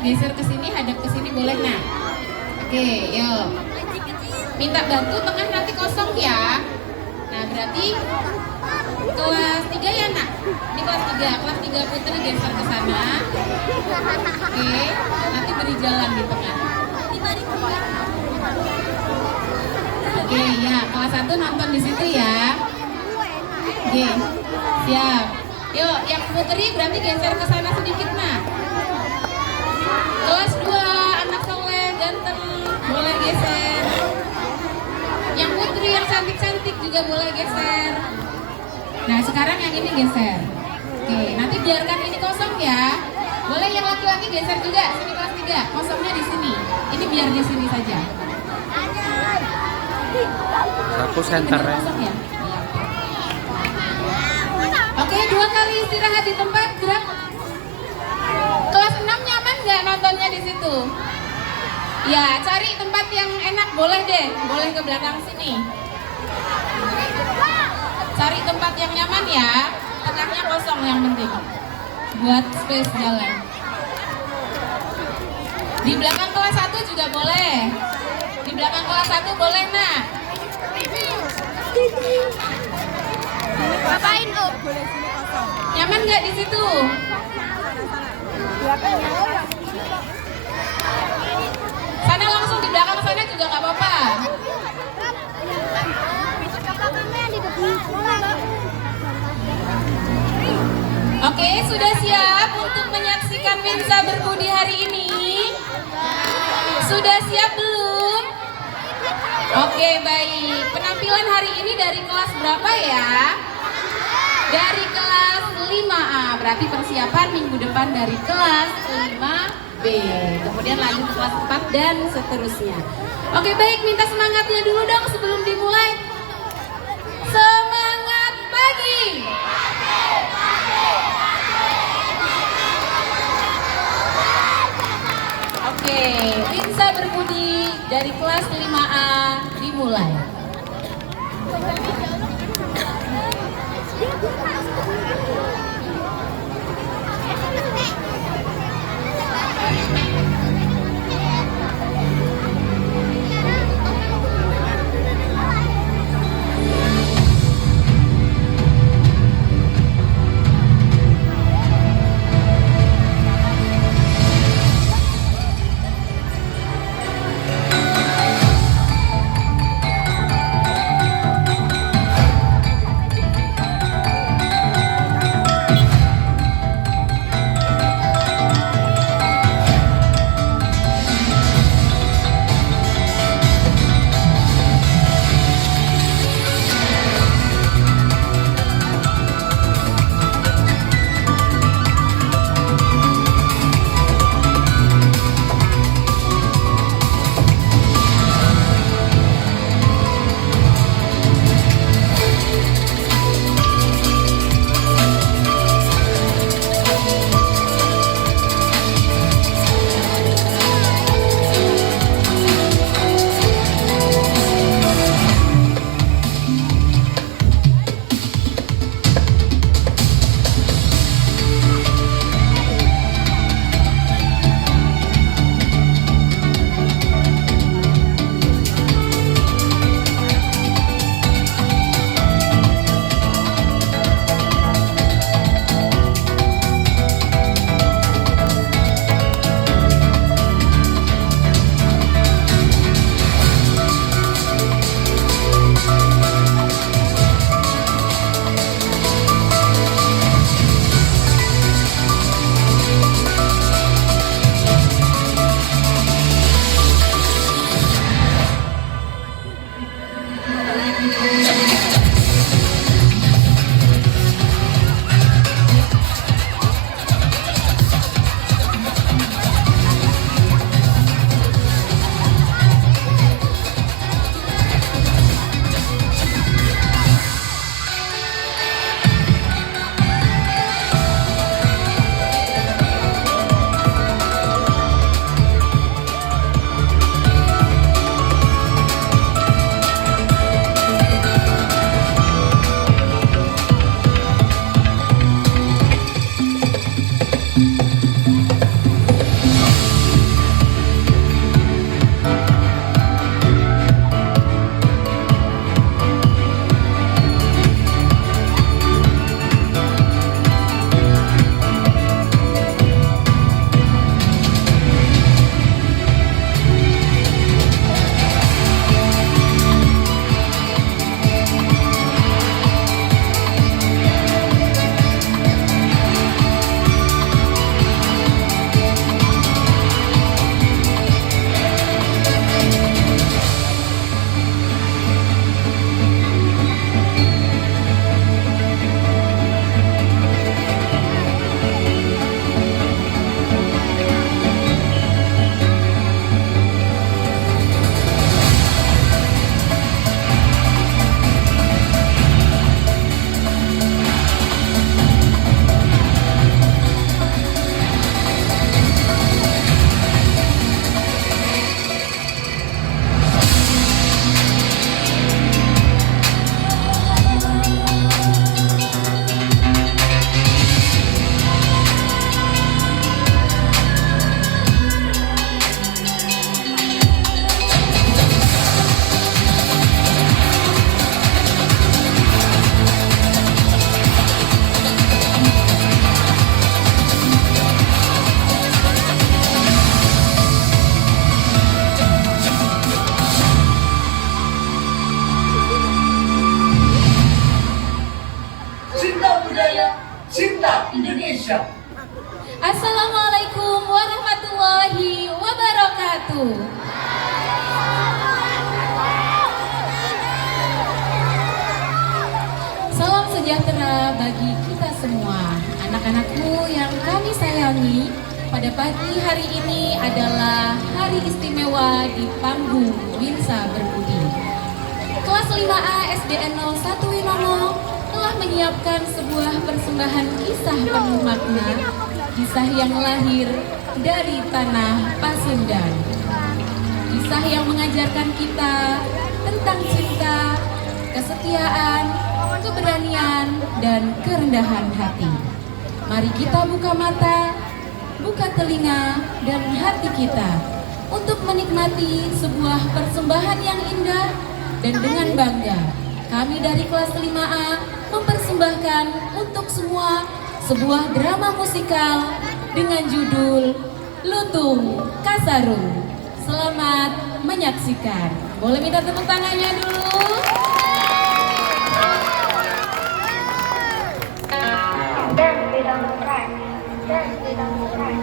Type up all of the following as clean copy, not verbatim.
geser ke sini, hadap ke sini boleh. Nah, oke, yuk. Minta bantu tengah nanti kosong ya. Nah, berarti kelas 3 ya nak? Ini kelas 3 Putri geser ke sana. Oke, nanti beri jalan di tengah. Oke, ya, kelas 1 nonton di situ ya. Oke, siap. Yuk, yang Putri berarti geser ke sana sedikit nak. Kelas 2 anak soleh ganteng boleh geser. Yang Putri yang cantik-cantik juga boleh geser. Nah, sekarang yang ini geser. Oke, nanti biarkan ini kosong ya. Boleh yang laki-laki geser juga. Sini kelas 3, kosongnya di sini. Ini biar di sini saja. Satu senternya. Ya? Oke, 2 kali istirahat di tempat, gerak. Kelas 6 nyaman nggak nontonnya di situ? Ya, cari tempat yang enak, boleh deh. Boleh ke belakang sini. Cari tempat yang nyaman ya. Tengahnya kosong yang penting. Buat space jalan. Di belakang kelas 1 juga boleh. Di belakang kelas 1 boleh nak. Ngapain tuh? Nyaman nggak di situ? Sana langsung di belakang sana juga nggak apa-apa. Oke, sudah siap untuk menyaksikan Winsa Berbudi hari ini? Sudah siap belum? Oke, baik. Penampilan hari ini dari kelas berapa ya? Dari kelas 5A. Berarti persiapan minggu depan dari kelas 5B. Kemudian lanjut ke kelas 4 dan seterusnya. Oke, baik. Minta semangatnya dulu dong sebelum dimulai. Semangat pagi! Oke, Winsa Berbudi dari kelas 5A dimulai. cinta budaya, cinta Indonesia. Assalamualaikum warahmatullahi wabarakatuh. Salam sejahtera bagi kita semua. Anak-anakku yang kami sayangi, pada pagi hari ini adalah hari istimewa di panggung Winsa Berbudi. Kelas 5A SDN 01 Winomo telah menyiapkan sebuah persembahan kisah penuh makna, kisah yang lahir dari tanah Pasundan. Kisah yang mengajarkan kita tentang cinta, kesetiaan, keberanian, dan kerendahan hati. Mari kita buka mata, buka telinga, dan hati kita untuk menikmati sebuah persembahan yang indah. Dan dengan bangga, kami dari kelas 5A mempersembahkan untuk semua sebuah drama musikal dengan judul Lutung Kasarung. Selamat menyaksikan. Boleh minta tepuk tangannya dulu? Dance it on the track. Dance it on the track.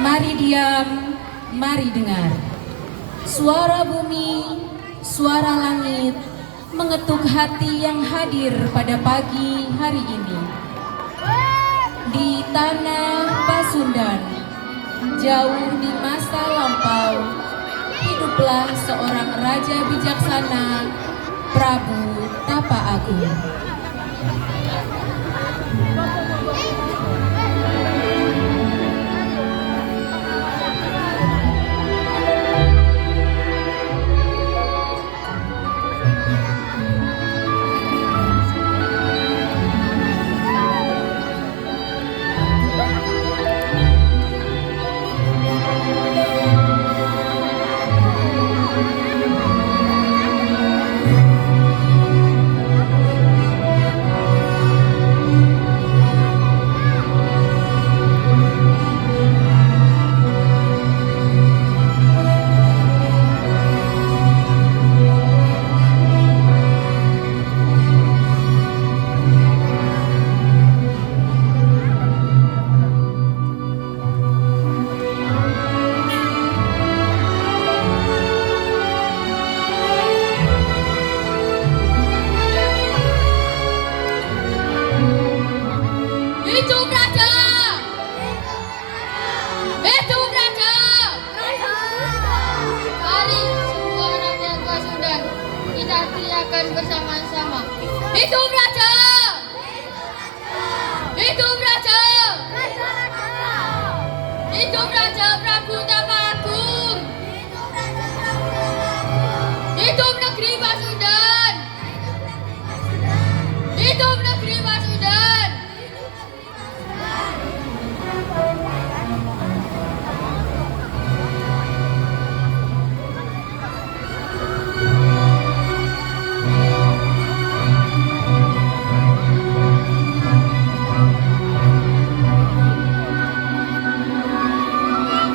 Mari diam, mari dengar. Suara bumi, suara langit, mengetuk hati yang hadir pada pagi hari ini. Di tanah Pasundan, jauh di masa lampau, hiduplah seorang raja bijaksana, Prabu Tapa Agung. Hidup raja! Hidup raja! Mari semua rakyat Pasundan kita teriakan bersama-sama. Hidup raja! Hidup raja! Hidup raja Prabu Tapa Agung! Hidup negeri Pasundan! Hidup negeri Pasundan!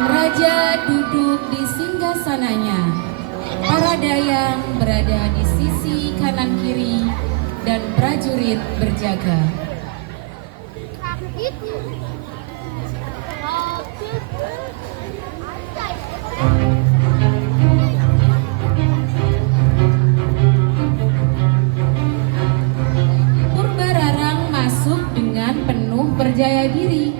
Raja duduk di singgasananya. Para dayang berada di sisi kanan kiri dan prajurit berjaga. Purbararang masuk dengan penuh percaya diri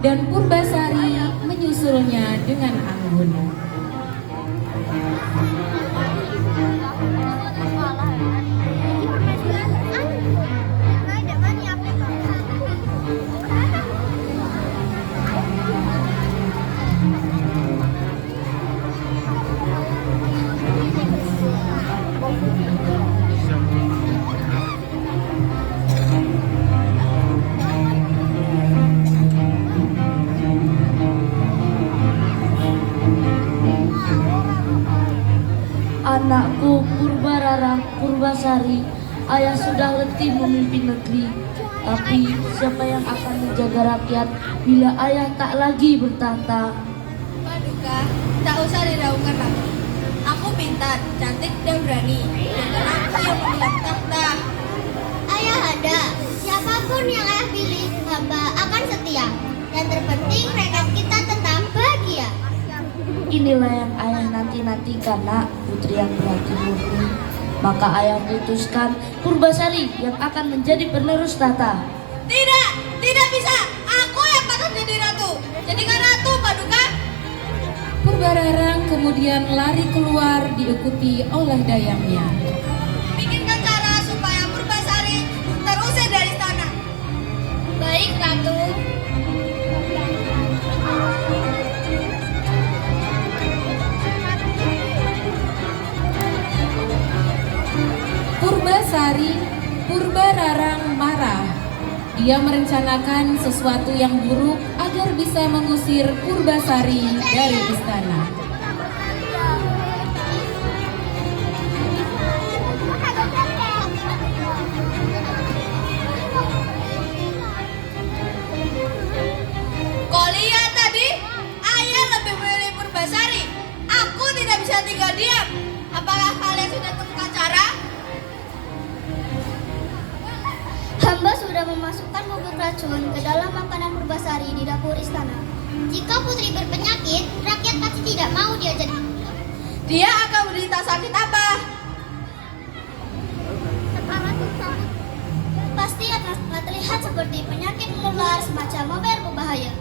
dan Purbasari menyusulnya dengan anggun. Anakku Purbararang Purbasari, ayah sudah letih memimpin negeri. Tapi siapa yang akan menjaga rakyat bila ayah tak lagi bertahta? Paduka, tak usah diragukan lagi. Aku pintar, cantik dan berani. Dan aku yang memegang tahta. Ayah ada, siapapun yang ayah pilih, hamba akan setia. Dan terpenting rakyat kita tetap bahagia. Inilah yang ayah nanti-nantikan, nak, putri yang berhati murni. Maka ayah putuskan Purbasari yang akan menjadi penerus tahta. Tidak, tidak bisa. Aku yang patut jadi ratu. Jadikan ratu, Paduka. Purbararang kemudian lari keluar diikuti oleh dayangnya. Bikinkan cara supaya Purbasari terusir dari istana. Baik, Ratu. Purbararang marah. Dia merencanakan sesuatu yang buruk agar bisa mengusir Purbasari dari istana. Kau lihat tadi, ayah lebih memilih Purbasari. Aku tidak bisa tinggal diam. Apakah kalian sudah temukan cara? Hamba sudah memasukkan bubuk racun ke dalam makanan Purbasari di dapur istana. Jika putri berpenyakit, rakyat pasti tidak mau dia jadi. Dia akan menderita sakit apa? Pasti akan terlihat seperti penyakit menular semacam mobil berbahaya.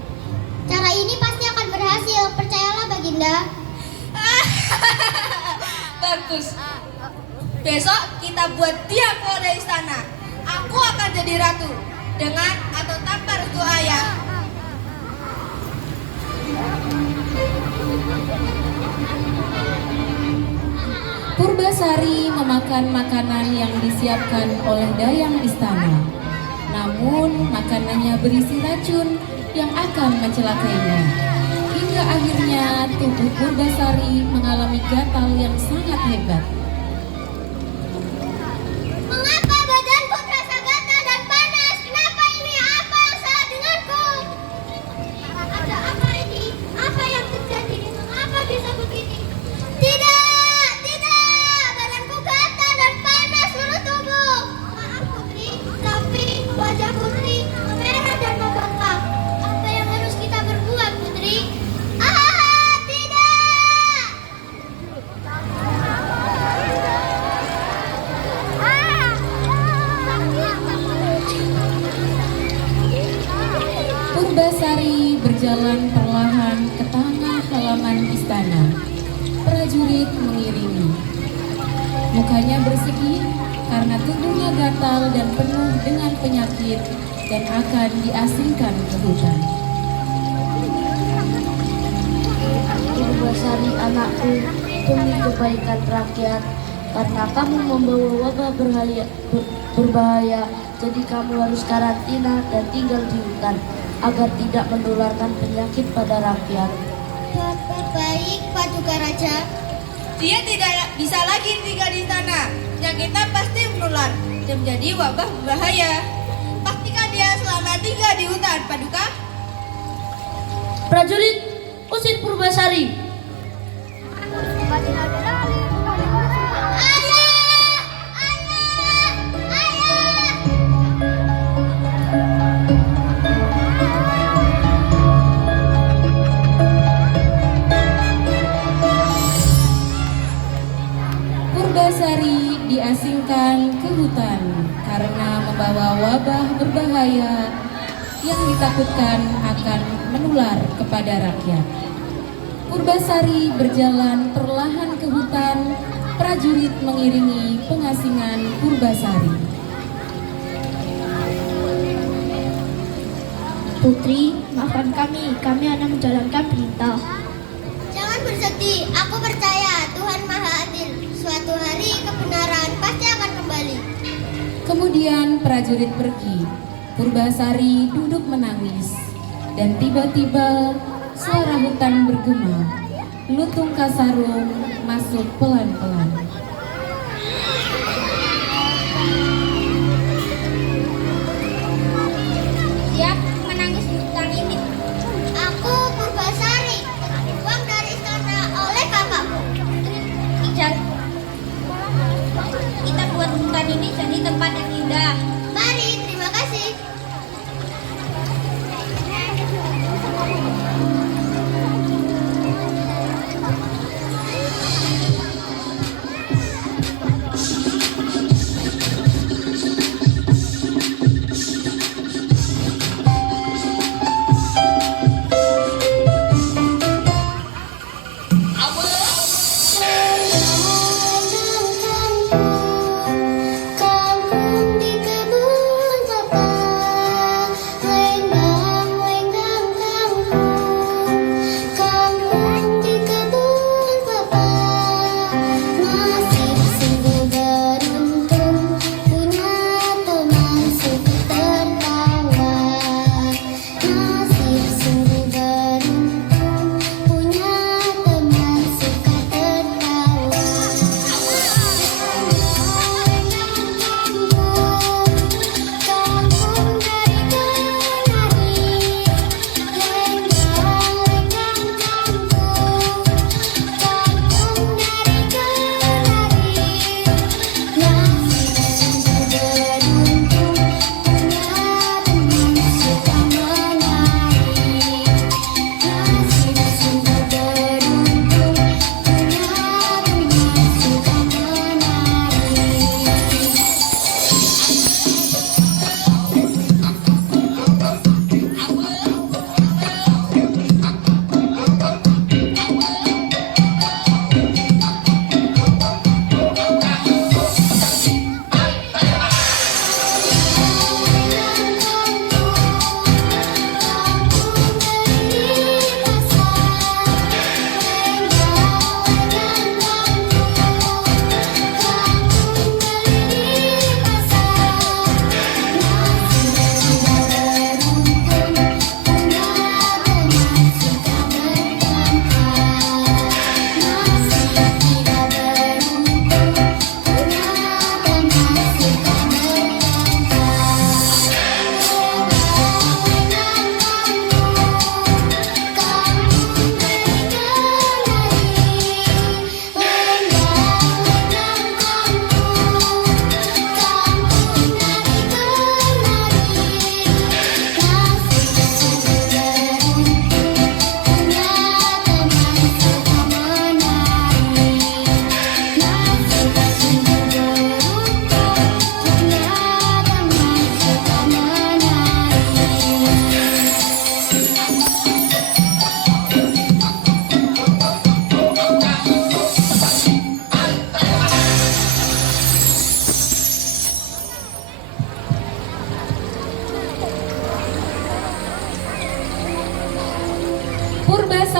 Cara ini pasti akan berhasil, percayalah Baginda. bagus. Besok kita buat dia keluar dari istana. Aku akan jadi ratu, dengan atau tanpa restu ayah. Purbasari memakan makanan yang disiapkan oleh dayang istana. Namun makanannya berisi racun yang akan mencelakainya. Hingga akhirnya tubuh Purbasari mengalami gatal yang sangat hebat. Mengapa badanku terasa gatal dan panas? Kenapa ini? Apa yang salah denganku? Ada apa ini? Apa yang terjadi? Mengapa bisa begini? Tidak, tidak. Badanku gatal dan panas seluruh tubuh. Maaf Putri, tapi wajah Putri merah dan membengkak. Apa yang harus kita berbuat, Putri? Ah, tidak. Purbasari berjalan perlahan ke tengah halaman istana. Prajurit mengiringi. Mukanya bersegi karena tubuhnya gatal dan penuh dengan penyakit dan akan diasingkan ke hutan. Purbasari anakku, demi kebaikan rakyat, karena kamu membawa wabah berbahaya, jadi kamu harus karantina dan tinggal di hutan agar tidak menularkan penyakit pada rakyat. Baik, Paduka Raja. Dia tidak bisa lagi tinggal di sana. Penyakitnya pasti menular dan menjadi wabah berbahaya. Pastikan dia selama tinggal di hutan, Paduka. Prajurit, usir Purbasari. Purbasari diasingkan ke hutan karena membawa wabah berbahaya yang ditakutkan akan menular kepada rakyat. Purbasari berjalan perlahan ke hutan, prajurit mengiringi pengasingan Purbasari. Putri, maafkan kami hanya menjalankan perintah. Jangan bersedih, aku percaya Tuhan Maha Adil. Suatu hari kebenaran pasti akan kembali. Kemudian prajurit pergi. Purbasari duduk menangis. Dan tiba-tiba suara hutan bergema. Lutung Kasarung masuk pelan-pelan. Siap menangis di hutan ini. Aku Purbasari, dibuang dari istana oleh kakakku. Kita buat hutan ini jadi tempat yang indah. Mari, terima kasih. Kamu di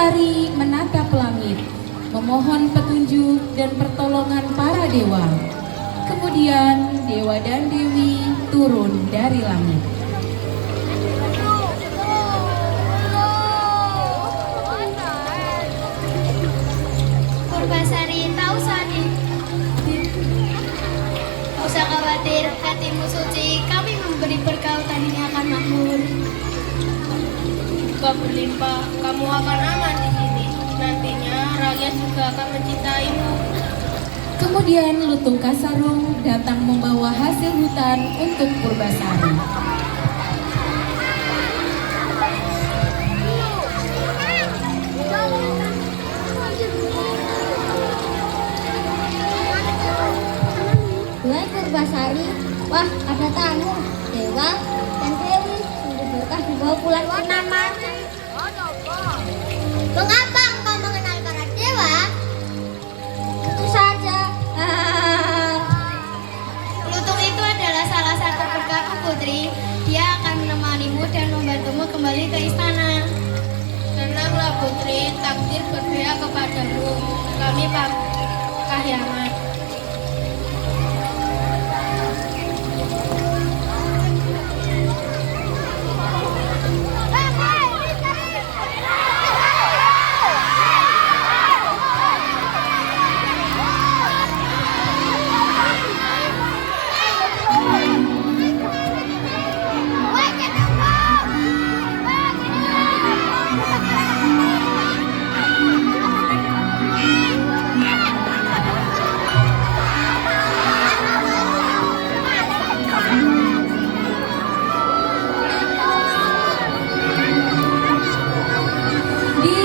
Purbasari menatap langit, memohon petunjuk dan pertolongan para dewa. Kemudian dewa dan dewi turun dari langit. Purbasari tahu saat ini. Tak usah khawatir, hatimu suci. Kami memberi berkah ini akan makmur. Jika berlimpah, kamu akan aman di sini. Nantinya rakyat juga akan mencintaimu. Kemudian Lutung Kasarung datang membawa hasil hutan untuk Purbasari. Wah, Purbasari, wah ada tamu, dewa dan dewi, sungguh berkah dibawa pulang ke nama. Mengapa engkau mengenal para dewa? Tentu saja. Lutung itu adalah salah satu berkatmu, Putri. Dia akan menemanimu dan membantumu kembali ke istana. Tenanglah Putri, takdir berpihak kepadamu. Kami Kahyangan.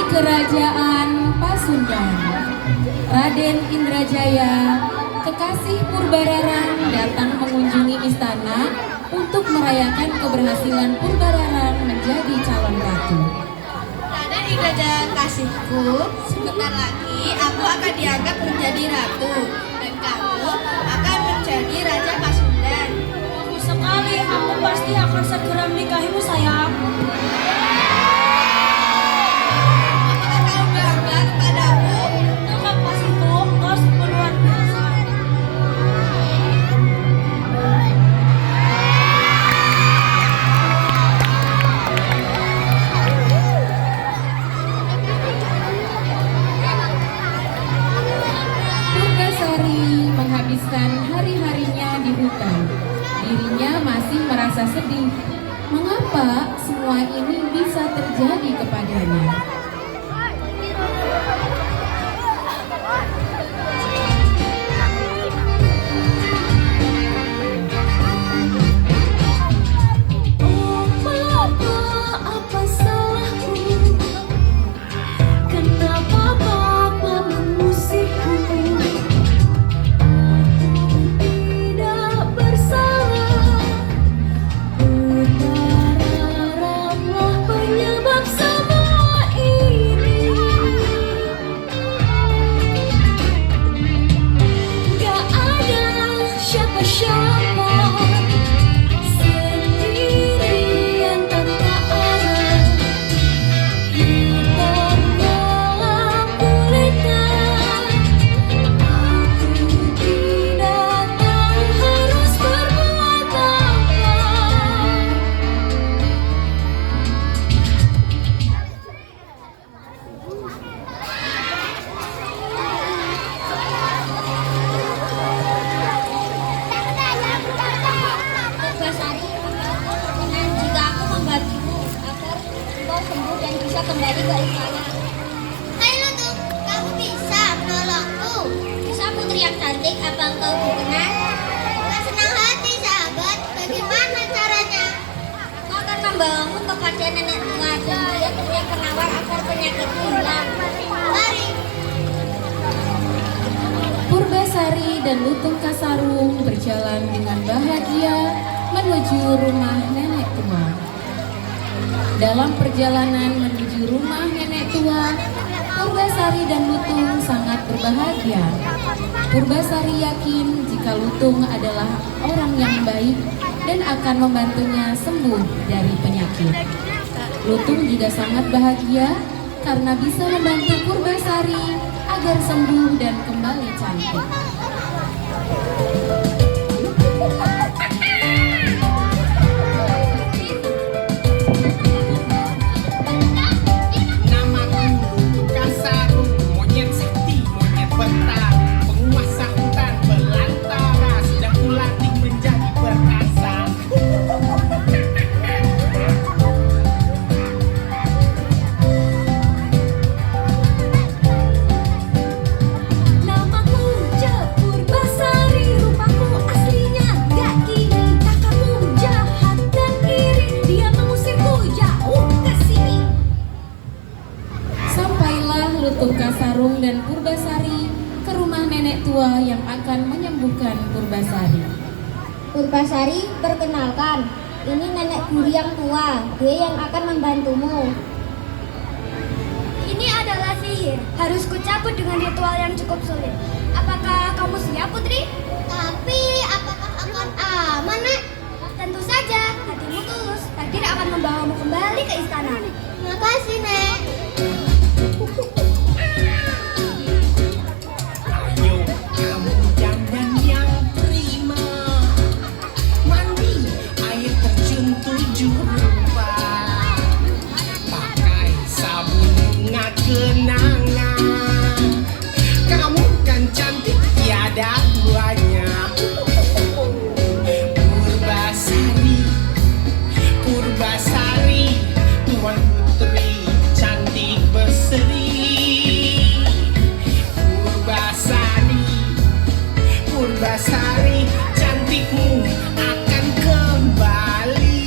Kerajaan Pasundan, Raden Indrajaya, kekasih Purbararang datang mengunjungi istana untuk merayakan keberhasilan Purbararang menjadi calon ratu. Raden Indrajaya kasihku, sebentar lagi aku akan diangkat menjadi ratu dan kamu akan menjadi raja Pasundan. Bagus sekali, aku pasti akan segera menikahimu sayang. Terima kasihku, kau sungguh luar biasa. Purbasari menghabiskan hari-harinya di hutan. Dirinya masih merasa sedih. Mengapa semua ini bisa terjadi kepadanya? Apa salahku? Kenapa Papa mengusirku? Aku tidak bersalah. Purbararanglah penyebab semua ini. Gak ada siapa-siapa. Sendirian tanpa arah. Hitam dalam kulitnya. Aku tidak tahu harus berbuat apa. Purbasari, jika aku membantumu agar kau sembuh dan bisa kembali ke istana. Hai Lutung, kamu bisa menolongku. Bisa putri yang cantik, apa engkau berkenan? Dengan senang hati sahabat, bagaimana caranya? Aku akan membawamu kepada nenek tua dan dia punya penawar agar penyakitmu hilang. Mari. Purbasari dan Lutung Kasarung berjalan dengan bahagia menuju rumah nenek tua. Dalam perjalanan menuju rumah nenek tua, Purbasari dan Lutung sangat berbahagia. Purbasari yakin jika Lutung adalah orang yang baik dan akan membantunya sembuh dari penyakit. Lutung juga sangat bahagia karena bisa membantu Purbasari agar sembuh dan kembali cantik. Namaku Kasarung, monyet sakti, monyet betah, penguasa hutan belantara, sudah kulatih menjadi perkasa. Namaku Purbasari, rupaku aslinya gak kini. Kakakku jahat dan iri, dia mengusirku jauh ke sini. Sampailah Lutung Kasarung dan Purbasari ke rumah nenek tua yang akan menyembuhkan Purbasari. Purbasari, perkenalkan, ini nenek guru yang tua, dia yang akan membantumu. Ini adalah sihir, harus kucabut dengan ritual yang cukup sulit. Apakah kamu siap, Putri? Tapi, apakah akan aman, Nek? Tentu saja, hatimu tulus, takdir akan membawamu kembali ke istana. Makasih, Nek. Ayo kamu dandan yang prima, mandi air terjun 7 rupa, pakai sabun bunga kenangan, kamu kan cantik tiada duanya. Purbasari, Purbasari, Tuan Putri cantik berseri. Purbasari, Purbasari, cantikmu akan kembali.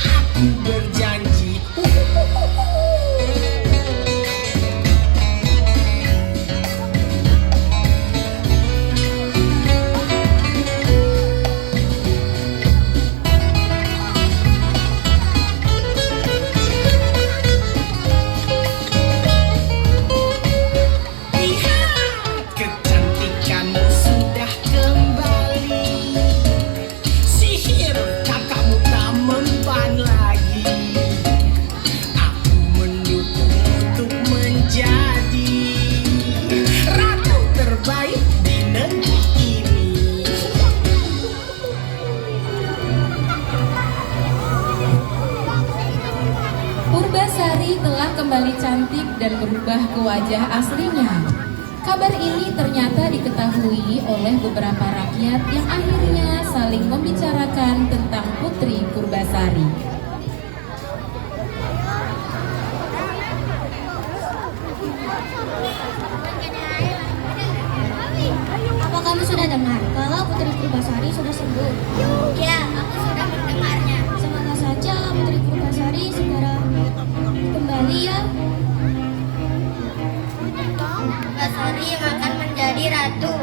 Aku berjanji. Lihat, kecantikanmu sudah kembali. Sihir kakakmu tak mempan lagi. Aku mendukung untuk menjadi ratu terbaik di negeri ini. Purbasari telah kembali cantik dan berubah ke wajah aslinya. Kabar ini ternyata diketahui oleh beberapa rakyat yang akhirnya saling membicarakan tentang Putri Purbasari. Apa kamu sudah dengar kalau Putri Purbasari sudah sembuh? Ya, aku sudah mendengarnya. Semoga saja Putri Purbasari segera kembali ya. Purbasari yang akan menjadi ratu.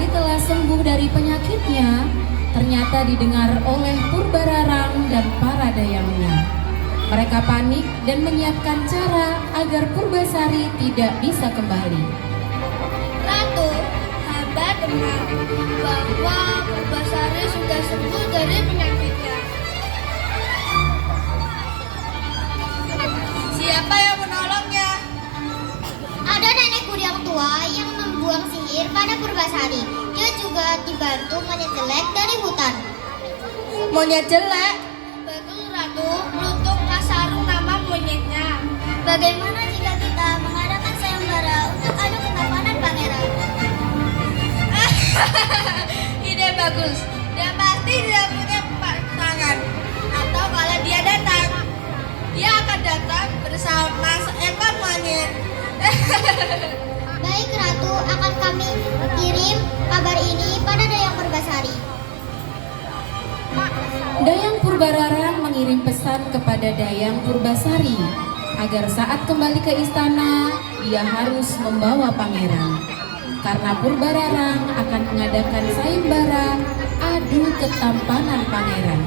Purbasari telah sembuh dari penyakitnya, ternyata didengar oleh Purbararang dan para dayangnya. Mereka panik dan menyiapkan cara agar Purbasari tidak bisa kembali. Ratu, hamba dengar bahwa Purbasari sudah sembuh dari penyakitnya. Siapa yang menolongnya? Ada nenekku yang tua yang membuang sihir pada Purbasari. Dia juga dibantu monyet jelek dari hutan. Monyet jelek? Betul Ratu, Lutung Kasarung nama monyetnya. Bagaimana jika kita mengadakan sayembara untuk adu ketampanan pangeran? Ide bagus. Dia pasti tidak punya pasangan. Atau kalau dia datang, dia akan datang bersama seekor monyet. Baik Ratu, akan kami kirim kabar ini pada Dayang Purbasari. Dayang Purbararang mengirim pesan kepada Dayang Purbasari agar saat kembali ke istana, dia harus membawa pangeran. Karena Purbararang akan mengadakan sayembara adu ketampanan pangeran.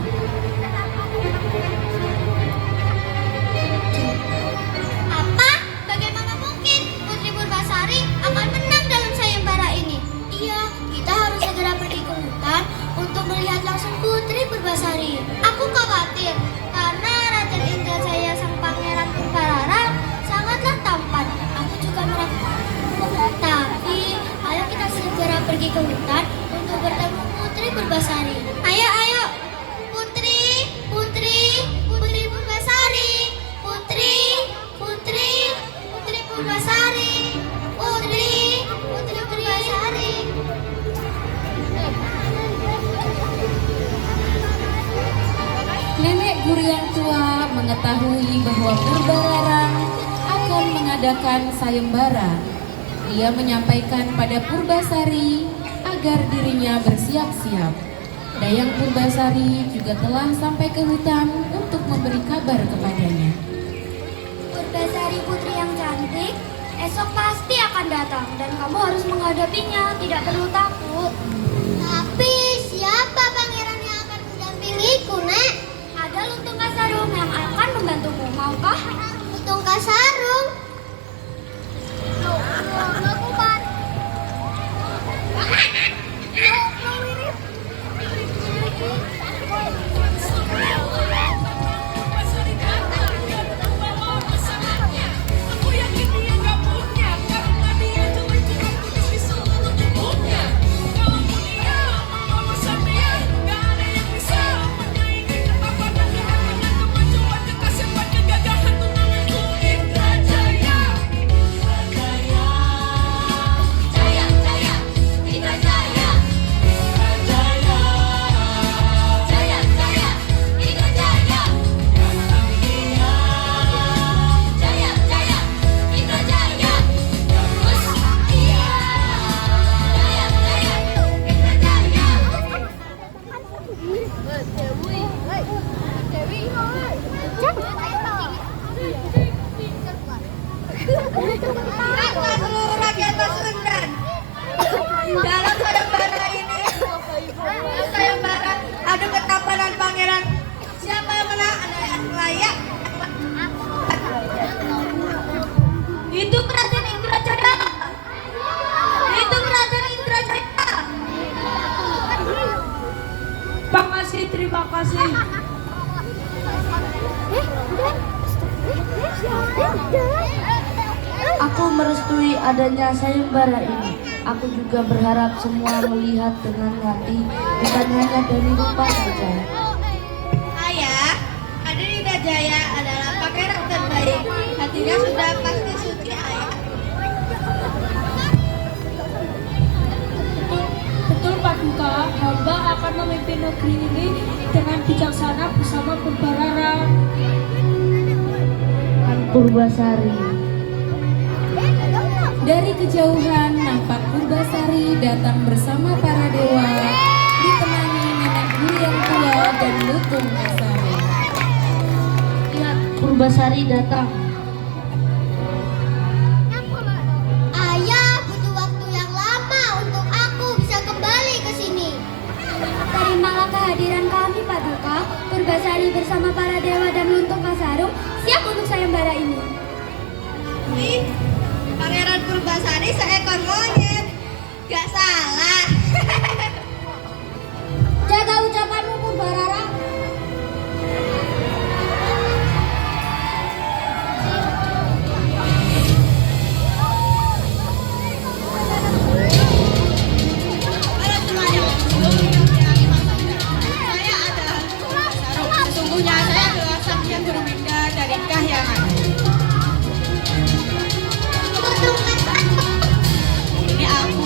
Apa? Bagaimana mungkin Putri Purbasari akan menang dalam sayembara ini? Iya, kita harus segera pergi ke hutan untuk melihat langsung Putri Purbasari. Aku khawatir karena Raja Indrajaya sang Pangeran Purbararang sangatlah tampan. Aku juga merasa. Tapi, ayo kita segera pergi ke hutan untuk bertemu Putri Purbasari. Ayo, ayo. Putri, Putri, Putri Purbasari. Putri, Putri, Putri Purbasari. Putri, Putri Purbasari. Nenek guru yang tua mengetahui bahwa Purbararang akan mengadakan sayembara. Dia menyampaikan pada Purbasari agar dirinya bersiap-siap. Dayang Purbasari juga telah sampai ke hutan untuk memberi kabar kepadanya. Purbasari putri yang cantik, esok pasti akan datang dan kamu harus menghadapinya, tidak perlu takut. Tapi siapa pangeran yang akan mendampingiku, Nek? Ada Lutung Kasarung yang akan membantumu, maukah? Lutung Kasarung? Seluruh rakyat Pasundan. Dalam sayembara ini, sayembara adu ketampanan pangeran. Siapa yang menang? Ada yang layak. Itu Kerajaan Indrajaya. Itu Kerajaan Indrajaya. Makasih, terima kasih. Aku merestui adanya sayembara ini. Aku juga berharap semua melihat dengan hati, bukan hanya dari rupa saja. Ayah, Raden Indrajaya adalah pangeran terbaik. Hatinya sudah pasti suci, ayah. Betul Paduka, hamba akan memimpin negeri ini dengan bijaksana bersama Purbararang dan Purbasari. Dari kejauhan nampak Purbasari datang bersama para dewa, ditemani nenek guru yang tua dan Lutung Kasarung. Lihat, Purbasari datang. Ayah, butuh waktu yang lama untuk aku bisa Purbasari bersama para dewa dan Luntung Pasarung siap untuk sayembara ini. Wih, Pangeran Purbasari seekor monyet. Gak salah. Jaga ucapanmu Purbarara. Halo semuanya. Saya adalah Sarung. Sesungguhnya saya adalah Sang Hyang Gurumingga dari Kahyangan. Ini aku.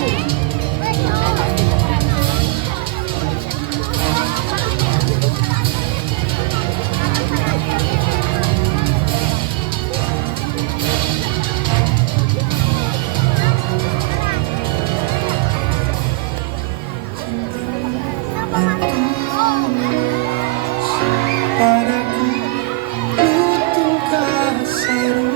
Padaku Luntung Kasarung,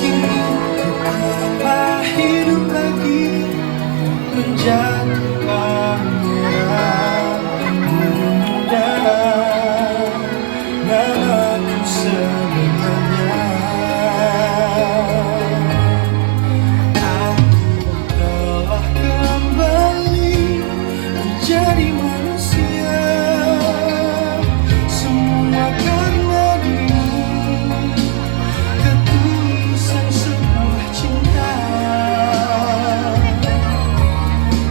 kini ku telah hidup lagi menjadi pangeran muda. Namaku sebenarnya aku telah kembali menjadi manusia, semua karena dirimu, ketulusan sebuah cinta.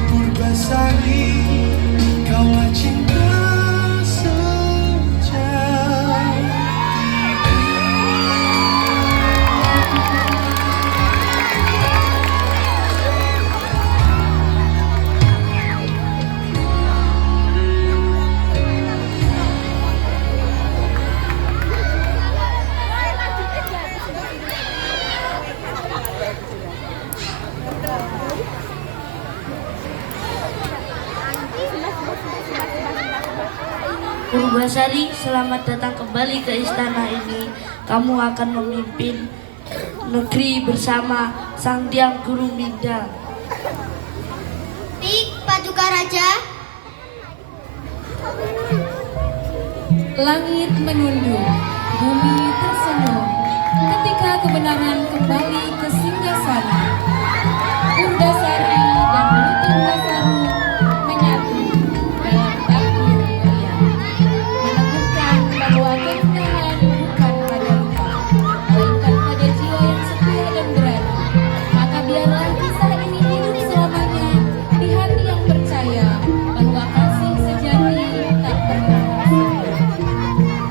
Purbasari, kaulah cinta sejati. Purbasari, selamat datang kembali ke istana ini. Kamu akan memimpin negeri bersama Sang Hyang Gurumingga. Baik, Paduka Raja. Langit menunduk, bumi tersenyum ketika kebenaran kembali ke singgasana. Purbasari dan Luntung Pasarung menyatu dalam takdir mulia, meneguhkan bahwa kebenaran bukan pada rupa, melainkan pada jiwa yang setia dan berani. Maka biarlah kisah ini hidup selamanya di hati yang percaya bahwa kasih sejati tak pernah sirna.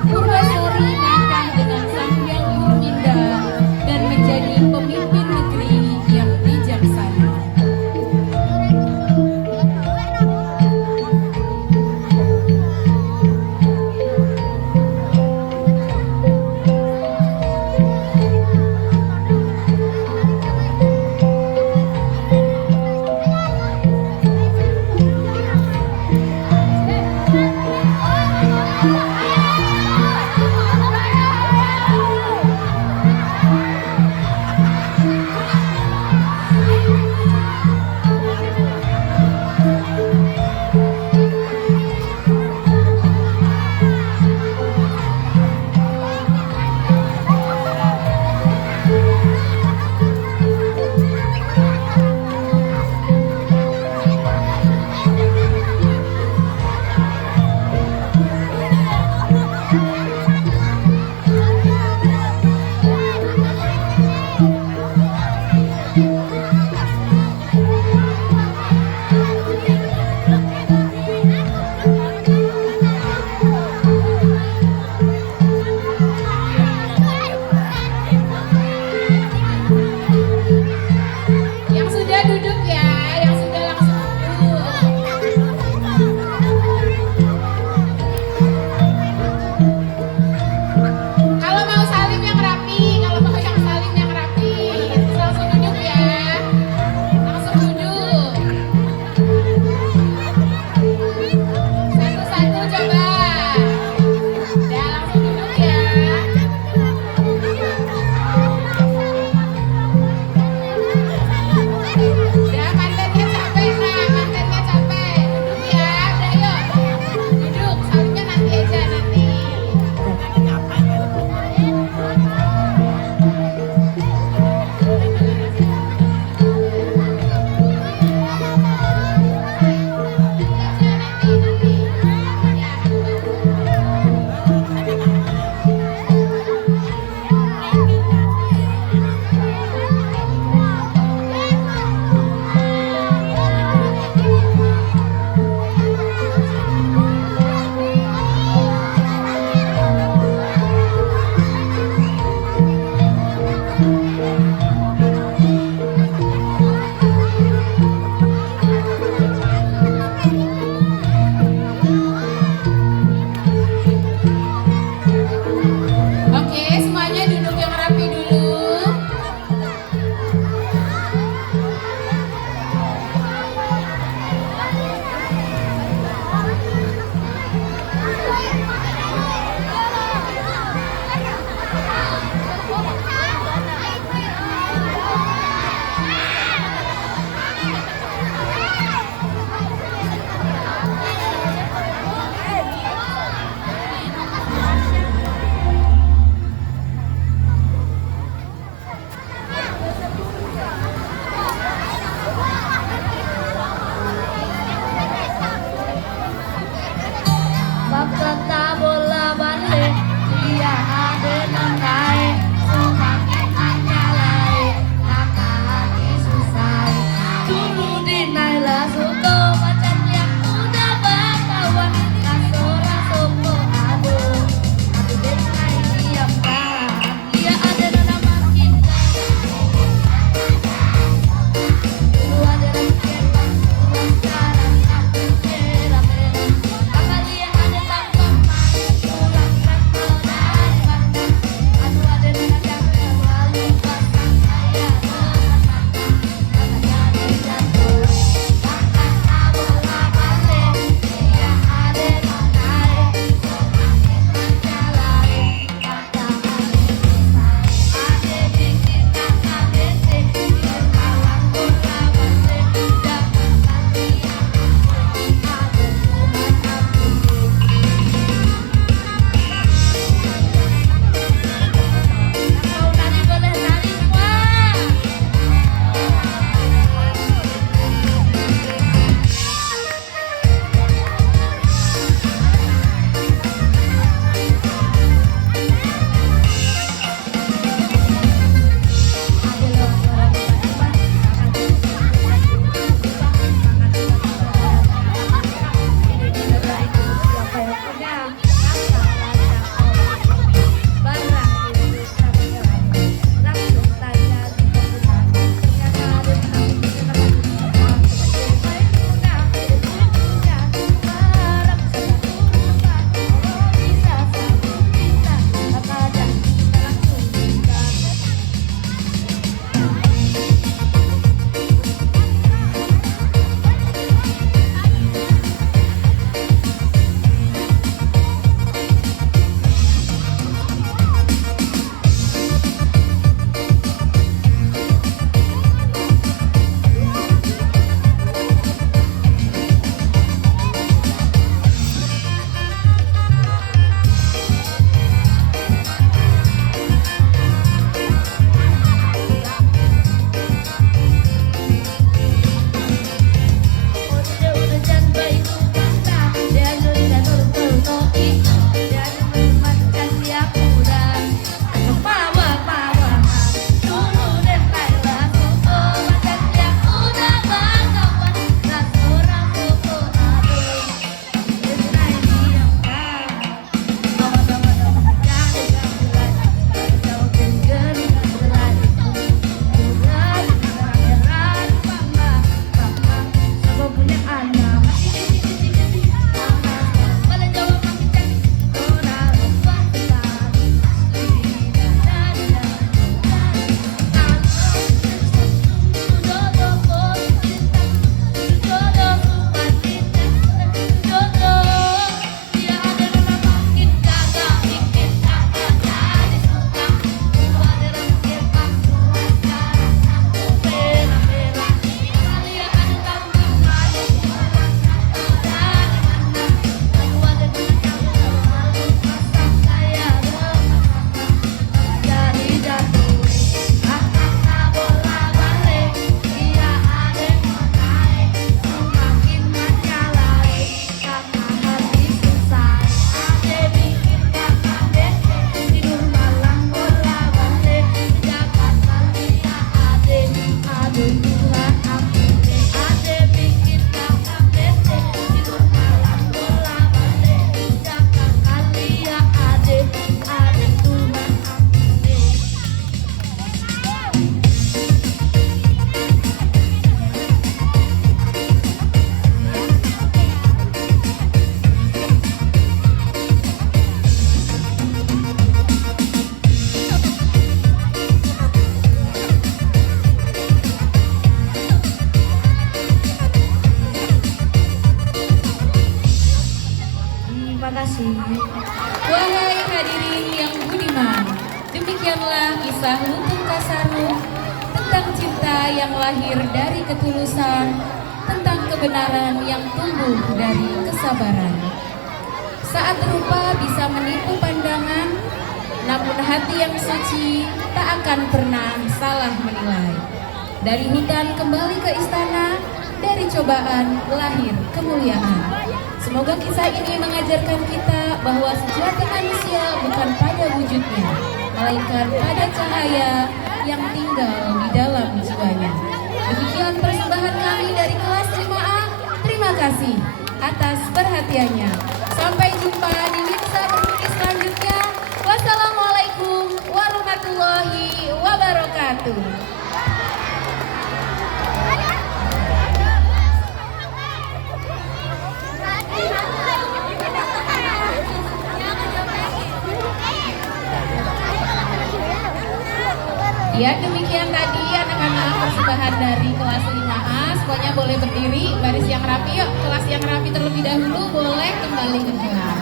Purbasari menikah dengan Sang Hyang Gurumingga dan menjadi pemimpin negeri kasih. Wahai hadirin yang budiman, demikianlah kisah Lutung Kasarung tentang cinta yang lahir dari ketulusan, tentang kebenaran yang tumbuh dari kesabaran. Saat rupa bisa menipu pandangan, namun hati yang suci tak akan pernah salah menilai. Dari hutan kembali ke istana, dari cobaan lahir kemuliaan. Semoga kisah ini mengajarkan kita bahwa sejati manusia bukan pada wujudnya, melainkan pada cahaya yang tinggal di dalam jiwanya. Demikian persembahan kami dari kelas 5A. Terima kasih atas perhatiannya. Sampai jumpa di Wimsa Berpikir selanjutnya. Wassalamualaikum warahmatullahi wabarakatuh. Ya, demikian tadi anak-anak persembahan dari kelas 5A. Semuanya boleh berdiri, baris yang rapi yuk. Kelas yang rapi terlebih dahulu boleh kembali ke kelas.